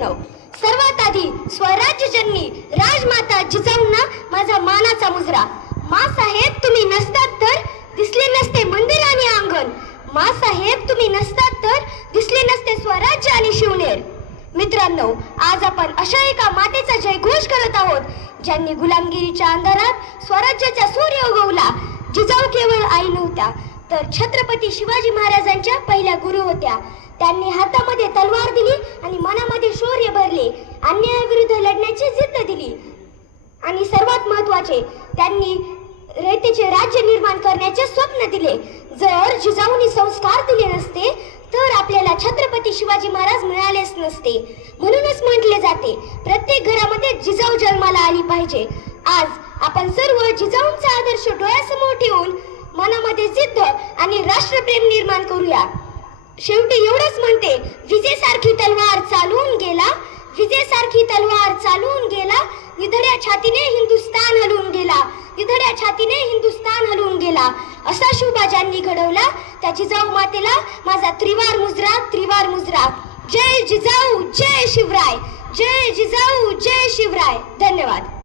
मित्रांनो, सर्वात आधी स्वराज्य जननी राजमाता जिजाऊंना माझा मानाचा मुजरा. मासाहेब तुम्ही नसतात तर दिसले नसते मंदिर आणि अंगण. मासाहेब तुम्ही नसतात तर दिसले नसते स्वराज्य आणि शिवनेर. मित्रांनो, आज आपण अशा एका मातेचा जयघोष करत आहोत ज्यांनी गुलामगिरीच्या अंधारात स्वराज्याचा सूर्य उगवला. जिजाऊ केवळ आई नव्हत्या तर छत्रपती शिवाजी महाराजांच्या पहिल्या गुरु होत्या. त्यांनी हातामध्ये तलवार दिली आणि मनामध्ये शौर्य भरले. अन्यायाविरुद्ध लढण्याची जिद्द दिली आणि सर्वात महत्त्वाचे, त्यांनी रयतेचे राज्य निर्माण करण्याचे स्वप्न दिले. जर जिजाऊंनी संस्कार दिले नसते तर आपल्याला छत्रपती शिवाजी महाराज मिळालेच नसते. म्हणूनच म्हटले जाते, प्रत्येक घरामध्ये जिजाऊ जन्माला आली पाहिजे. आज आपण सर्व जिजाऊंचा आदर्श डोळ्यासमोर ठेवून मनामध्ये जिद्द आणि राष्ट्रप्रेम निर्माण करूया. शेवटी एवढंच म्हणते, विजेसारखी तलवार चालून गेला, विजेसारखी तलवार चालून गेला, निधड्या छातीने हिंदुस्तान हलून गेला, निधड्या छातीने हिंदुस्तान हलून गेला. असा शुभा ज्यांनी घडवला त्या जिजाऊ मातेला माझा त्रिवार मुजरा, त्रिवार मुजरा. जय जिजाऊ, जय शिवराय. जय जिजाऊ, जय शिवराय. धन्यवाद.